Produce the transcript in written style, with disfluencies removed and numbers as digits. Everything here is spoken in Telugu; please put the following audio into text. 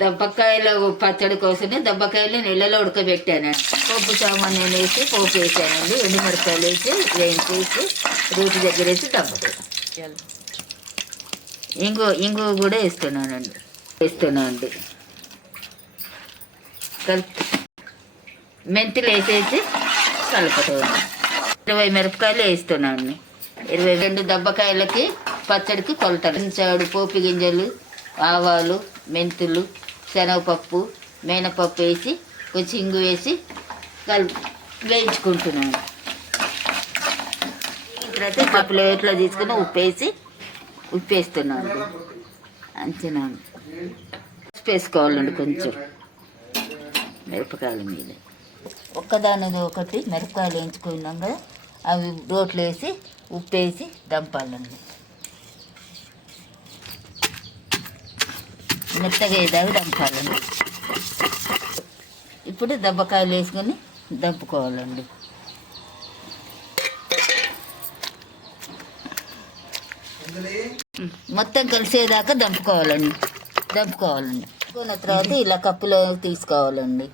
దబ్బకాయల పచ్చడి కోసమే దబ్బకాయలు నీళ్ళలో ఉడకబెట్టాను. పోపు సామాన్యం వేసి పోపు వేసానండి. ఎండుమిరపకాయలు వేసి వేయించేసి రోటి దగ్గర వేసి దబ్బకాయ ఇంగు కూడా వేస్తున్నానండి. కలిపి మెంతులు వేసేసి కలుపుతాను. 20 మిరపకాయలు వేస్తున్నాను. 22 దబ్బకాయలకి పచ్చడికి కొలతలు. పోపు గింజలు, ఆవాలు, మెంతులు, శనగపప్పు, మినపప్పు వేసి కొంచెం ఇంగు వేసి వేయించుకుంటున్నాను. తర్వాత కప్పులో ఇట్లా తీసుకుని ఉప్పు వేస్తున్నాను. అంతేనాను. పసుపు వేసుకోవాలండి కొంచెం మిరపకాయల మీద. ఒక్కదానిది ఒకటి మిరపకాయలు వేయించుకున్నాం కదా, అవి రోట్లో వేసి ఉప్పు వేసి దంపాలండి. మెత్తగా ఏదాకా దంపాలండి. ఇప్పుడు దబ్బకాయలు వేసుకొని దంపుకోవాలండి. మొత్తం కలిసేదాకా దంపుకోవాలండి. దంపుకున్న తర్వాత ఇలా కప్పులో తీసుకోవాలండి.